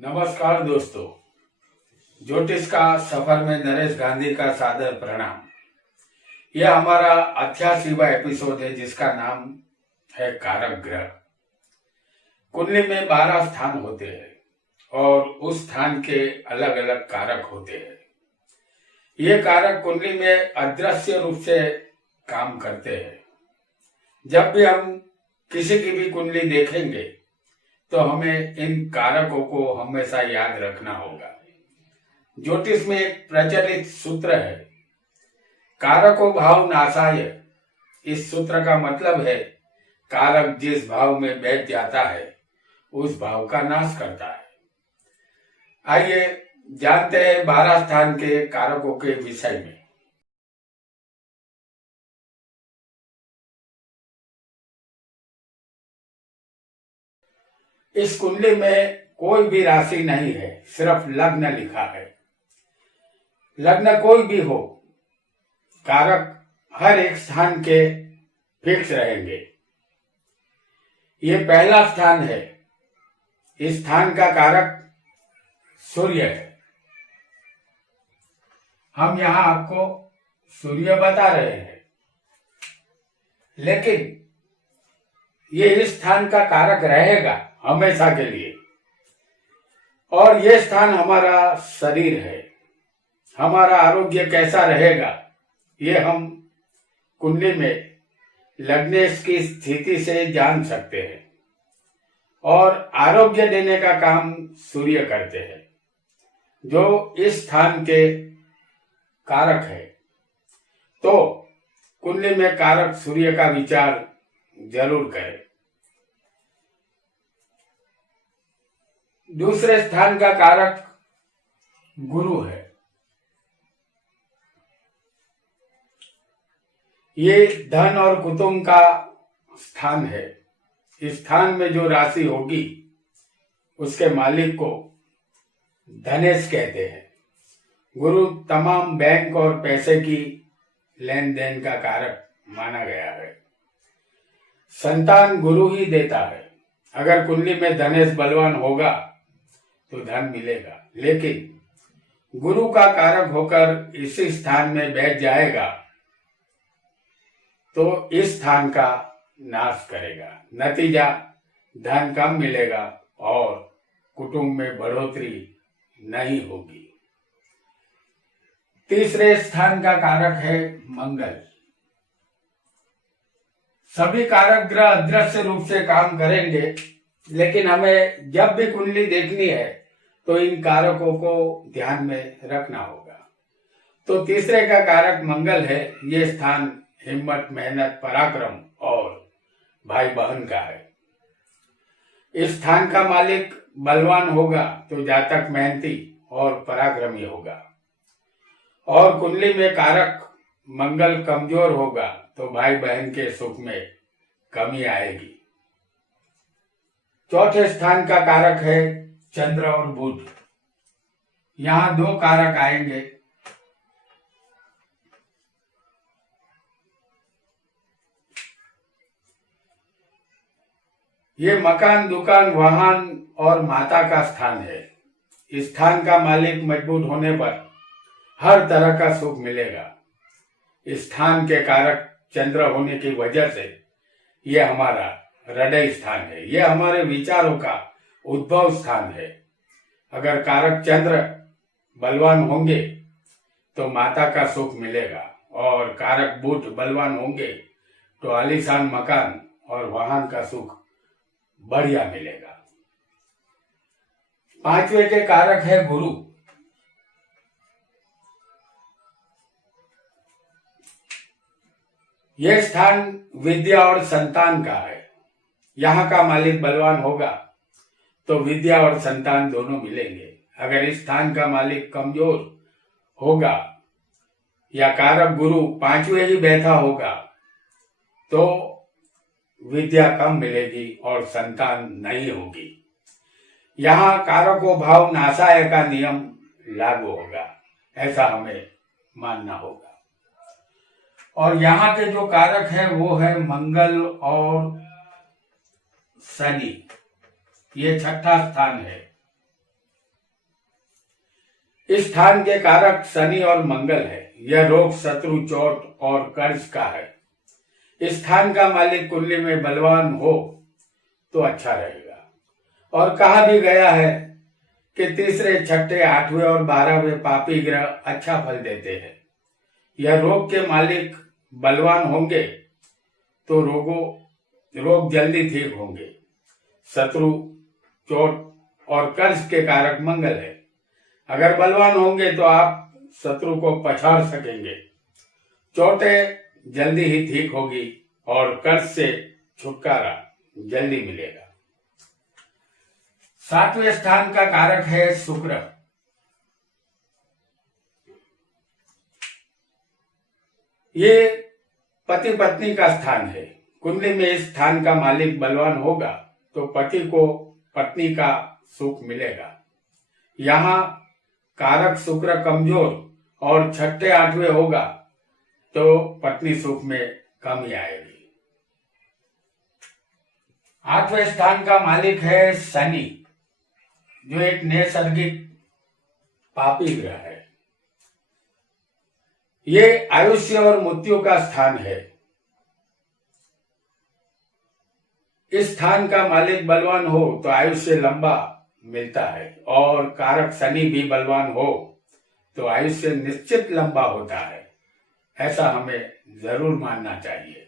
नमस्कार दोस्तों, ज्योतिष का सफर में नरेश गांधी का सादर प्रणाम। यह हमारा 88वां एपिसोड है जिसका नाम है कारक ग्रह। कुंडली में 12 स्थान होते हैं और उस स्थान के अलग अलग कारक होते हैं। ये कारक कुंडली में अदृश्य रूप से काम करते हैं। जब भी हम किसी की भी कुंडली देखेंगे तो हमें इन कारकों को हमेशा याद रखना होगा। ज्योतिष में एक प्रचलित सूत्र है, कारको भाव नाशाय। इस सूत्र का मतलब है कारक जिस भाव में बैठ जाता है उस भाव का नाश करता है। आइए जानते हैं 12 स्थान के कारकों के विषय में। इस कुंडली में कोई भी राशि नहीं है, सिर्फ लग्न लिखा है। लग्न कोई भी हो, कारक हर एक स्थान के फिक्स रहेंगे। ये पहला स्थान है। इस स्थान का कारक सूर्य है। हम यहां आपको सूर्य बता रहे हैं, लेकिन ये इस स्थान का कारक रहेगा हमेशा के लिए। और ये स्थान हमारा शरीर है। हमारा आरोग्य कैसा रहेगा ये हम कुंडली में लग्नेश की स्थिति से जान सकते हैं। और आरोग्य देने का काम सूर्य करते हैं, जो इस स्थान के कारक है। तो कुंडली में कारक सूर्य का विचार जरूर करें। दूसरे स्थान का कारक गुरु है। ये धन और कुटुंब का स्थान है। इस स्थान में जो राशि होगी उसके मालिक को धनेश कहते हैं। गुरु तमाम बैंक और पैसे की लेन देन का कारक माना गया है। संतान गुरु ही देता है। अगर कुंडली में धनेश बलवान होगा तो धन मिलेगा, लेकिन गुरु का कारक होकर इसी स्थान में बैठ जाएगा तो इस स्थान का नाश करेगा। नतीजा धन कम मिलेगा और कुटुंब में बढ़ोतरी नहीं होगी। तीसरे स्थान का कारक है मंगल। सभी कारक ग्रह अदृश्य रूप से काम करेंगे, लेकिन हमें जब भी कुंडली देखनी है तो इन कारकों को ध्यान में रखना होगा। तो तीसरे का कारक मंगल है। ये स्थान हिम्मत, मेहनत, पराक्रम और भाई बहन का है। इस स्थान का मालिक बलवान होगा तो जातक मेहनती और पराक्रमी होगा। और कुंडली में कारक मंगल कमजोर होगा तो भाई बहन के सुख में कमी आएगी। चौथे स्थान का कारक है चंद्र और बुध। यहां 2 कारक आएंगे। ये मकान, दुकान, वाहन और माता का स्थान है। इस स्थान का मालिक मजबूत होने पर हर तरह का सुख मिलेगा। इस स्थान के कारक चंद्र होने की वजह से यह हमारा हृदय स्थान है। यह हमारे विचारों का उद्भव स्थान है। अगर कारक चंद्र बलवान होंगे तो माता का सुख मिलेगा, और कारक बुध बलवान होंगे तो आलीशान मकान और वाहन का सुख बढ़िया मिलेगा। पांचवे के कारक है गुरु। यह स्थान विद्या और संतान का है। यहाँ का मालिक बलवान होगा तो विद्या और संतान दोनों मिलेंगे। अगर इस स्थान का मालिक कमजोर होगा या कारक गुरु 5वें ही बैठा होगा तो विद्या कम मिलेगी और संतान नहीं होगी। यहाँ कारको भाव नाशाय का नियम लागू होगा, ऐसा हमें मानना होगा। और यहाँ के जो कारक है वो है मंगल और शनि। ये छठा स्थान है। इस स्थान के कारक शनि और मंगल है। यह रोग, शत्रु, चोट और कर्ज का है। इस स्थान का मालिक कुंडली में बलवान हो तो अच्छा रहेगा। और कहा भी गया है कि तीसरे, छठे, आठवें और 12वें पापी ग्रह अच्छा फल देते हैं। यह रोग के मालिक बलवान होंगे तो रोग जल्दी ठीक होंगे। शत्रु, चोट और कर्ज के कारक मंगल है। अगर बलवान होंगे तो आप शत्रु को पछाड़ सकेंगे। चोटें जल्दी ही ठीक होगी और कर्ज से छुटकारा जल्दी मिलेगा। 7वें स्थान का कारक है शुक्र। ये पति पत्नी का स्थान है। कुंडली में इस स्थान का मालिक बलवान होगा तो पति को पत्नी का सुख मिलेगा। यहाँ कारक शुक्र कमजोर और छठे, आठवें होगा तो पत्नी सुख में कमी आएगी। 8वें स्थान का मालिक है शनि, जो एक नैसर्गिक पापी ग्रह है। ये आयुष्य और मृत्यु का स्थान है। इस स्थान का मालिक बलवान हो तो आयुष्य लंबा मिलता है और कारक शनि भी बलवान हो तो आयुष्य निश्चित लंबा होता है। ऐसा हमें जरूर मानना चाहिए।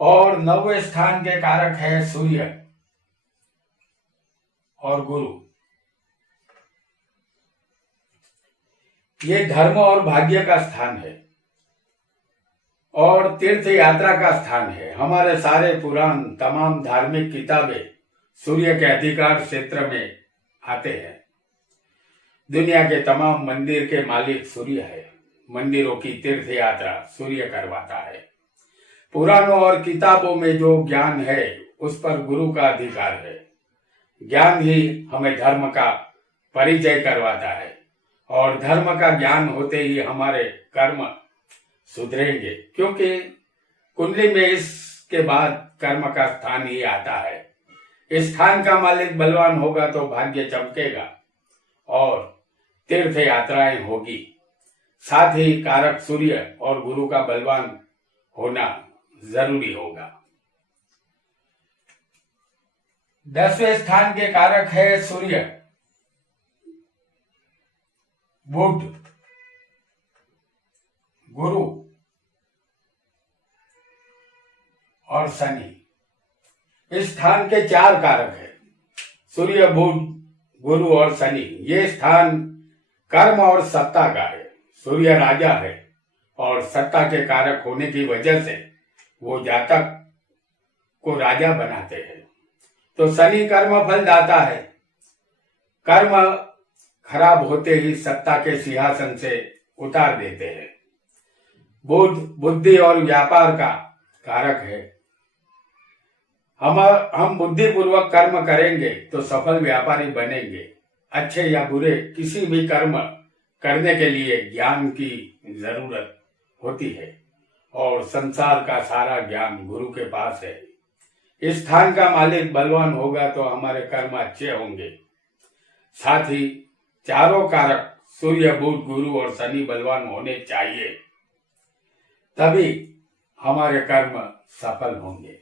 और 9वें स्थान के कारक है सूर्य और गुरु। ये धर्म और भाग्य का स्थान है और तीर्थ यात्रा का स्थान है। हमारे सारे पुराण, तमाम धार्मिक किताबें सूर्य के अधिकार क्षेत्र में आते हैं। दुनिया के तमाम मंदिर के मालिक सूर्य है। मंदिरों की तीर्थ यात्रा सूर्य करवाता है। पुराणों और किताबों में जो ज्ञान है उस पर गुरु का अधिकार है। ज्ञान ही हमें धर्म का परिचय करवाता है और धर्म का ज्ञान होते ही हमारे कर्म सुधरेंगे, क्योंकि कुंडली में इसके बाद कर्म का स्थान ही आता है। इस स्थान का मालिक बलवान होगा तो भाग्य चमकेगा और तीर्थ यात्राएं होगी। साथ ही कारक सूर्य और गुरु का बलवान होना जरूरी होगा। 10वें स्थान के कारक है सूर्य, बुध, गुरु और शनि। इस स्थान के 4 कारक है, सूर्य, बुध, गुरु और शनि। ये स्थान कर्म और सत्ता का है। सूर्य राजा है और सत्ता के कारक होने की वजह से वो जातक को राजा बनाते हैं। तो शनि कर्म फल दाता है। कर्म खराब होते ही सत्ता के सिंहासन से उतार देते हैं। बुध बुद्धि और व्यापार का कारक है। हम बुद्धिपूर्वक कर्म करेंगे तो सफल व्यापारी बनेंगे। अच्छे या बुरे किसी भी कर्म करने के लिए ज्ञान की जरूरत होती है और संसार का सारा ज्ञान गुरु के पास है। इस स्थान का मालिक बलवान होगा तो हमारे कर्म अच्छे होंगे। साथ ही चारों कारक सूर्य, बुध, गुरु और शनि बलवान होने चाहिए, तभी हमारे कर्म सफल होंगे।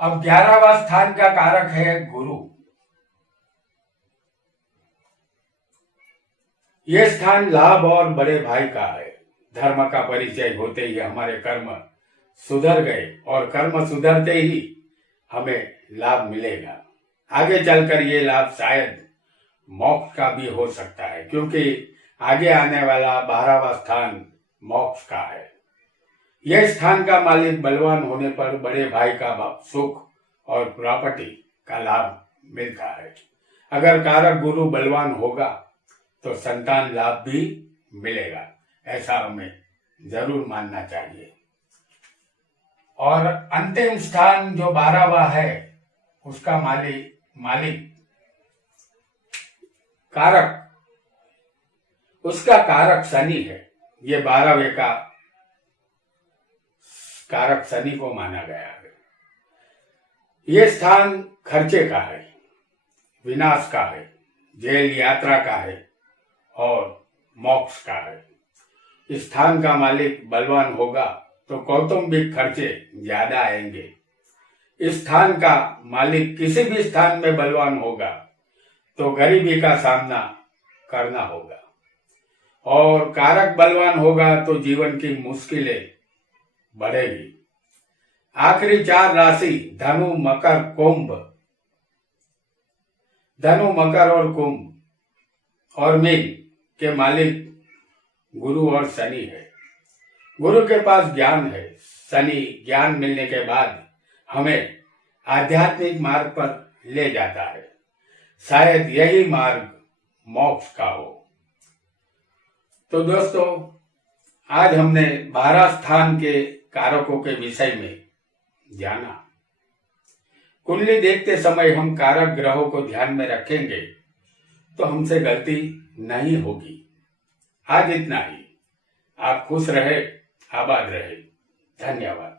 अब 11वां स्थान का कारक है गुरु। यह स्थान लाभ और बड़े भाई का है। धर्म का परिचय होते ही हमारे कर्म सुधर गए और कर्म सुधरते ही हमें लाभ मिलेगा। आगे चलकर ये लाभ शायद मोक्ष का भी हो सकता है, क्योंकि आगे आने वाला 12वां स्थान मोक्ष का है। यह स्थान का मालिक बलवान होने पर बड़े भाई का सुख और प्रॉपर्टी का लाभ मिलता है। अगर कारक गुरु बलवान होगा तो संतान लाभ भी मिलेगा। ऐसा हमें जरूर मानना चाहिए। और अंतिम स्थान जो 12वां है उसका मालिक कारक, उसका कारक शनि है। ये 12वें का कारक शनि को माना गया है। ये स्थान खर्चे का है, विनाश का है, जेल यात्रा का है और मोक्ष का है। स्थान का मालिक बलवान होगा तो कौटुंबिक खर्चे ज्यादा आएंगे। स्थान का मालिक किसी भी स्थान में बलवान होगा तो गरीबी का सामना करना होगा, और कारक बलवान होगा तो जीवन की मुश्किलें बढ़ेगी। आखिरी 4 राशि धनु, मकर, कुंभ। धनु, मकर और कुंभ और मीन के मालिक गुरु और शनि है। गुरु के पास ज्ञान है। शनि ज्ञान मिलने के बाद हमें आध्यात्मिक मार्ग पर ले जाता है। शायद यही मार्ग मोक्ष का हो। तो दोस्तों, आज हमने 12 स्थान के कारकों के विषय में जाना। कुंडली देखते समय हम कारक ग्रहों को ध्यान में रखेंगे तो हमसे गलती नहीं होगी। आज इतना ही। आप खुश रहे, आबाद रहे। धन्यवाद।